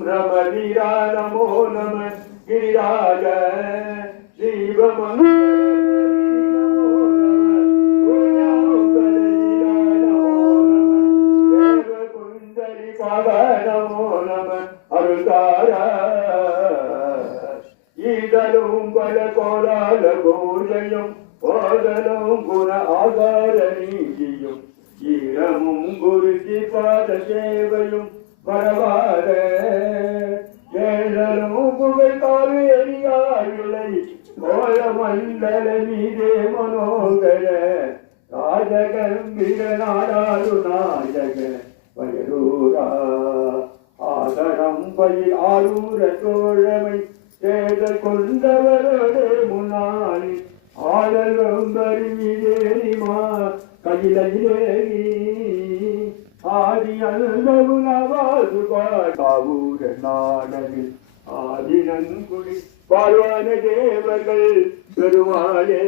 रमवीरा नमो नम गिरिराज शिवमंगल नमो नम अरुतारा ஈதலும் பல கோலால பூஜையும் ஓதலும் குண ஆகார நீதியும் ஈரமும் குருதி பாத சேவையும் பரவாத ஏழலும் புகை காவி எரியாவிலை கோல மண்டல மீதே மனோகர ராஜகம்பீர நாடாரு நாயக வயலூரா ஆதரம் பயில் ஆரூர தோழமை தேடல் கொண்டவரோடு முன்னாடி ஆடல் ரொம்பரிமிதேரிமா கையிலேறி ஆதி அல்லுணவாது காவூர நாடனில் ஆதினன்குடி வாழ்வான தேவர்கள் பெருமாளே